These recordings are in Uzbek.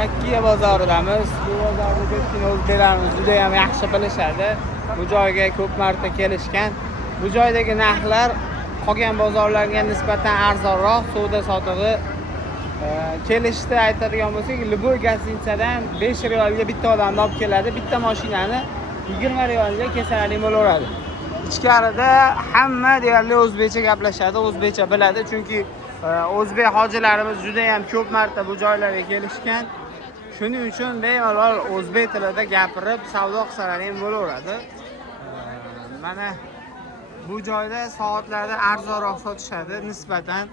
Yakkiya bozoridamiz. Bu bozorda ko'pgina o'zbeklarimiz juda ham yaxshi bilishadi. Bu joyga ko'p marta kelishgan. Bu joydagi narxlar qolgan bozorlarga nisbatan arzonroq, savdo sotig'i kelishda aytadigan bo'lsak, Liboy gostinitsadan 5 riyolga bitta odamni olib keladi. Bitta mashinani 20 riyolga kesalaring bo'laveradi. Ichkarida hamma deyarli o'zbekcha gaplashadi, o'zbekcha biladi, chunki o'zbek hojilarimiz juda ham ko'p marta bu joylarga kelishgan. Shuning uchun bemalol o'zbek tilida gapirib savdo qilsalaring bo'laveradi. Mana bu joyda soatlarda arzonroq sotishadi nisbatan.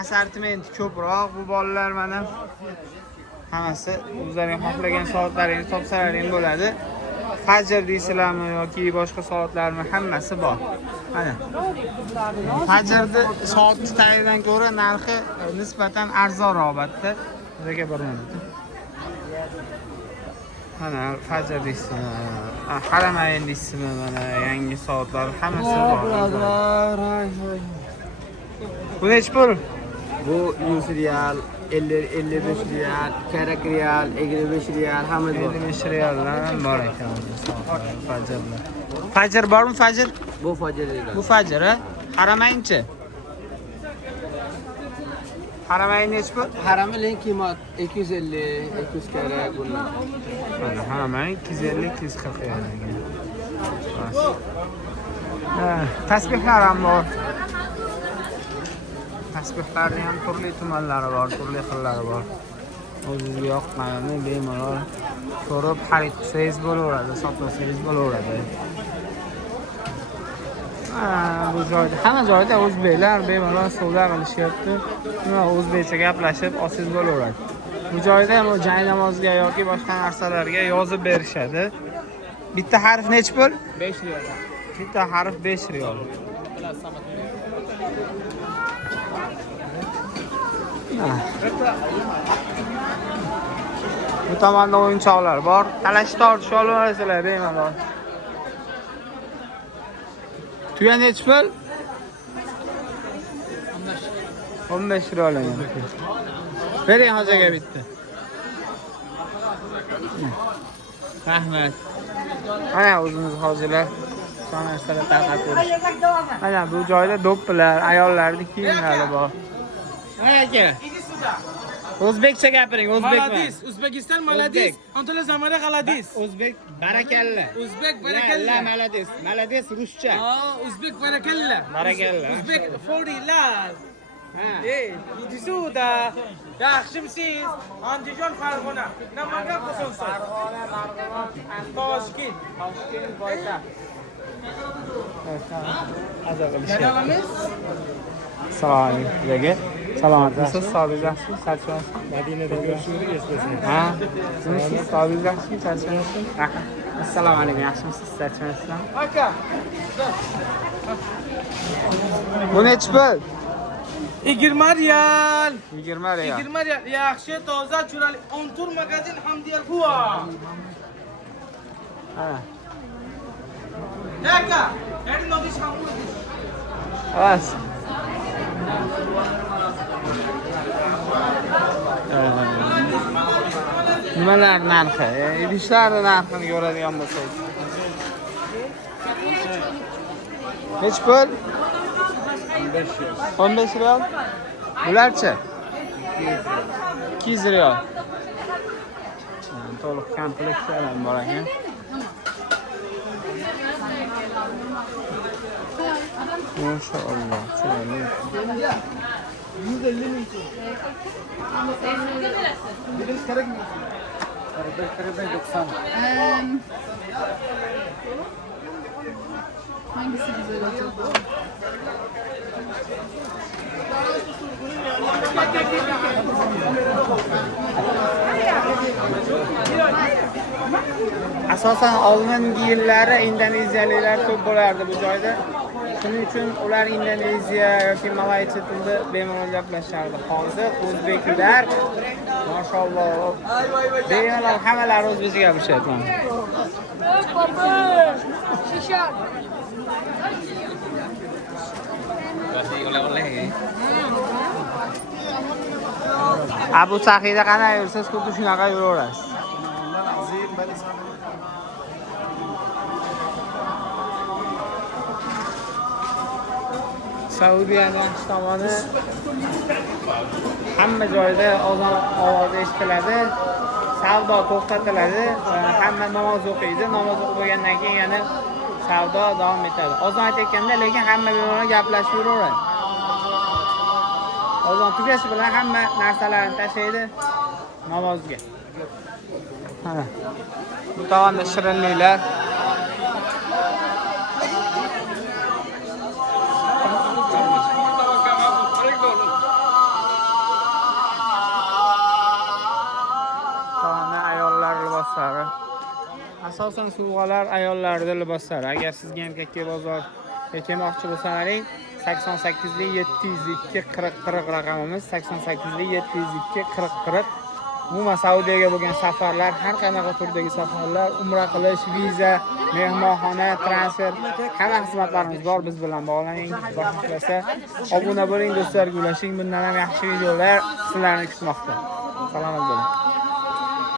Assortiment ko'proq. Bu bolalar mana hammasi o'zlaring xohlagan soatlaringizni topsalaring bo'ladi. Fajr deysizlarmi yoki boshqa soatlarmi, hammasi bor. Mana fajrda soat tagidan ko'ra narxi nisbatan arzonroq albatta. Bizga bir minut. Mana fajr deysizmi, haramayn deysizmi, mana yangi soatlar hammasi bor. Bu necha pul? Bu 100 riyal, 55 riyal, 40 riyal, 25 riyal, hamma bor. 25 riyaldan bor ekan fajrlar. Fajr bormi, fajr? Bu fajr. Bu fajr, ha? Haramaynchi? Haramayn necha pul? Haramayn qiymat 250, 240 bunlar. Mana haramayn 250, 240 riyal. Tasbihlar ham bor. Tasbihlarning ham turli tumanlari bor, turli xillari bor. O'zingizga yoqqanini bemalol ko'rib xarid qilsangiz bo'laveradi, sotmasangiz bo'laveradi. Bu joyda, hamma joyda o'zbeklar bemalol savdo qilishyapti. Nima o'zbekcha gaplashib olsangiz bo'laveradi. Bu joyda ham jang namoziga yoki boshqa narsalarga yozib berishadi. Bitta harf necha pul? 5 riyal. Bitta harf 5 riyol. Bu tomonda o'yinchoqlar bor. Talash tortish olasizlar bemalol. Tuya necha pul? 15 riyol. Bering hojaga bitta. Rahmat. Mana o'zimiz hojilar son narsalar tarqatib. Mana bu joyda do'ppilar, ayollarning kiyimlari bor. Aka. O'zbekcha gapiring, o'zbekmi? Maladis, O'zbekiston maladis. Antala zamana g'aladis. O'zbek barakalla. O'zbek barakalla. Maladis. Maladis ruscha. O'zbek barakalla. Barakalla. O'zbek forilar. Ha. Disuda. Yaxshimsiz? Andijon Farg'ona. Namangan Qozog'iston. Farg'ona, Marg'ilon, Toshkent. Toshkent poytaxt. Assalomu alaykum. Salomatlisiz, sog'ligingiz yaxshimi? Charchamaysiz? Madinada ko'rishdik eslasan. Ha? Siz sog'ligingiz yaxshimi? Charchamaysiz? Assalomu alaykum. Yaxshimisiz? Charchamaysizmi? Aka. Bu necha pul? 20 riyal. 20 riyal. 20 riyal. Yaxshi, toza, chiroyli. Ontur magazin Hamdiyal huwa. Ha. Aka, endi nodish ham qo'ydik. Xalas. Nimalar narxi? Idishlar narxini ko'radigan bo'lsak. Necha pul? 15 riyol. Bularchi? 200 riyol. To'liq kompleksiyalar bor ekan. Maşallah. Şöyle. 150 ming. Biraz kerak mi? Karabey 90. Hangisi güzel olacak? Asosan oldingi yillari indoneziyaliklar ko'p bo'lardi bu joyda. Shuning uchun ular Indoneziya yoki malaycha tilida bemalol gaplashardi. Hozir o'zbeklar maşallah bemalol hammalari o'zbekcha gapirishyapti. Shisha. Abu Sahida qanday yursiz, xuddi shunaqa yuraverasiz. Saudiyaning yaxshi tomoni hamma joyda ozon ovozi eshitiladi, savdo to'xtatiladi, hamma namoz o'qiydi. Namoz o'qib bo'lgandan keyin yana savdo davom etadi. Ozon aytayotganda lekin hamma bilan gaplashib yuraveradi. Ozon tugashi bilan hamma narsalarni tashlaydi namozga. Mana bu tomonda shirinliklar. Liboslari. Asosan suvg'alar ayollarning liboslari. Agar sizga ham Kakka bozorga kelmoqchi bo'lsalaring, 88 702 40 40 raqamimiz 88 702 40 40. Umuman Saudiyaga bo'lgan safarlar, har qanaqa turdagi safarlar, umra qilish, viza, mehmonxona, transfer, hamma xizmatlarimiz bor. Biz bilan bog'laning. Boshqasi obuna bo'ling, do'stlarga ulashing. Bundan ham yaxshi videolar sizlarni kutmoqda. Salomat bo'ling.